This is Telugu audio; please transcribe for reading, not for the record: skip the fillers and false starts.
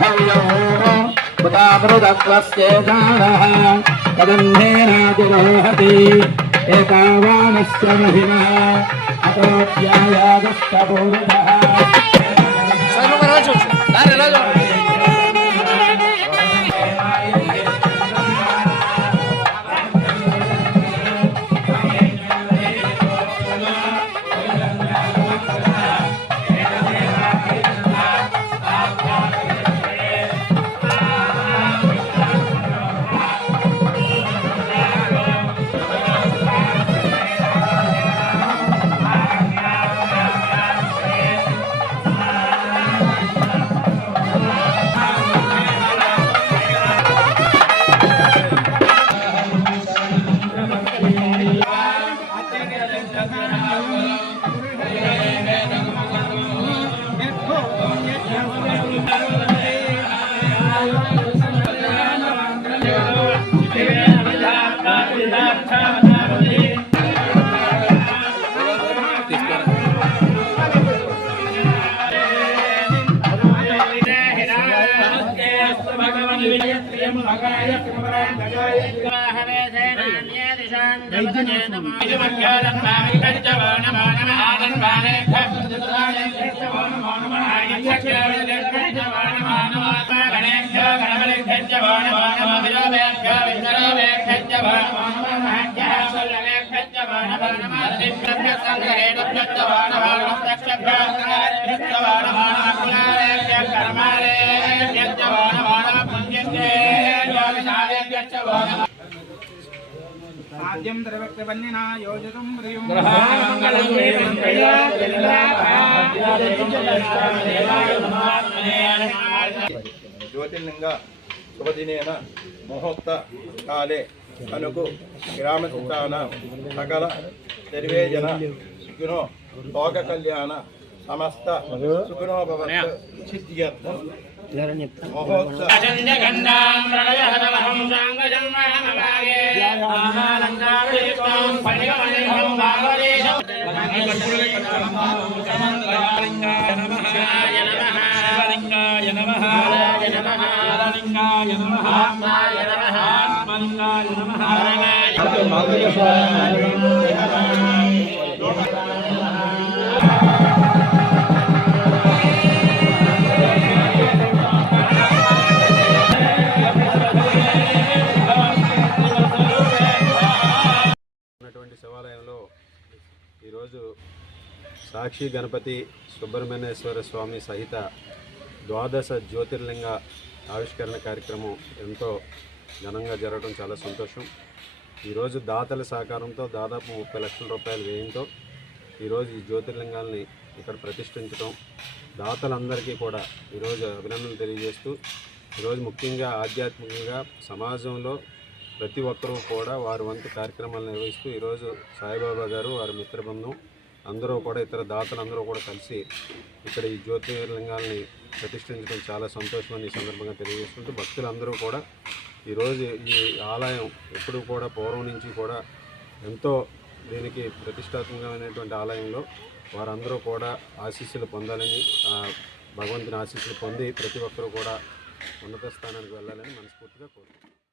भव्यो उतामृतत्वस्येषाणः तदन्धेनातिरोहति एतावानस्य महिमः अतोऽध्यायागस्तपूर्वः आद्यं द्रवक्तवन्निना योजकं ह्रियं ज्योतिर्लिंग शुभदिनेन मुहूर्त काले अनुकु ग्रामचित्तानां सकल सर्वेजन सुखिनो लोक कल्याण समस्त सुखिनो भवन्तु सिद्ध्यर्थं महोत्सव శివాలయంలో ఈరోజు సాక్షి గణపతి సుబ్రహ్మణ్యేశ్వర స్వామి సహిత ద్వాదశ జ్యోతిర్లింగ ఆవిష్కరణ కార్యక్రమం ఎంతో ఘనంగా జరగడం చాలా సంతోషం. ఈరోజు దాతల సహకారంతో దాదాపు 30 లక్షల రూపాయల వ్యయంతో ఈరోజు ఈ జ్యోతిర్లింగాల్ని ఇక్కడ ప్రతిష్ఠించడం దాతలందరికీ కూడా ఈరోజు అభినందనలు తెలియజేస్తూ ఈరోజు ముఖ్యంగా ఆధ్యాత్మికంగా సమాజంలో ప్రతి ఒక్కరూ కూడా వారి వంతు కార్యక్రమాలు నిర్వహిస్తూ ఈరోజు సాయిబాబా గారు వారి మిత్ర బృందం అందరూ కూడా ఇతర దాతలందరూ కూడా కలిసి ఇక్కడ ఈ జ్యోతిర్లింగాల్ని ప్రతిష్ఠించడం చాలా సంతోషమని ఈ సందర్భంగా తెలియజేసుకుంటూ భక్తులందరూ కూడా ఈరోజు ఈ ఆలయం ఎప్పుడూ కూడా పూర్వం నుంచి కూడా ఎంతో దీనికి ప్రతిష్టాత్మకమైనటువంటి ఆలయంలో వారందరూ కూడా ఆశీస్సులు పొందాలని భగవంతుని ఆశీస్సులు పొంది ప్రతి ఒక్కరూ కూడా ఉన్నత స్థానానికి వెళ్ళాలని మనస్ఫూర్తిగా కోరుకుంటున్నాను.